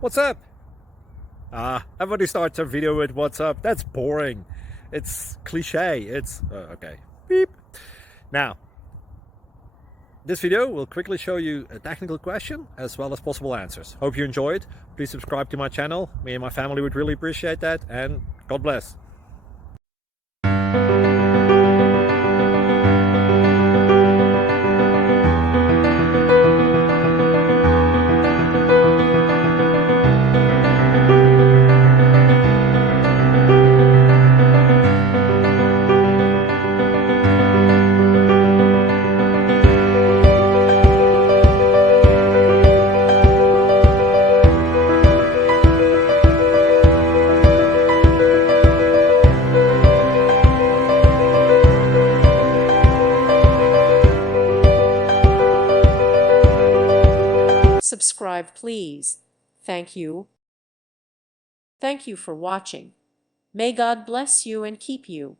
What's up? Everybody starts a video with what's up. That's boring. It's cliche. It's okay. Beep. Now, this video will quickly show you a technical question as well as possible answers. Hope you enjoyed. Please subscribe to my channel. Me and my family would really appreciate that. And God bless. Subscribe, please. Thank you. Thank you for watching. May God bless you and keep you.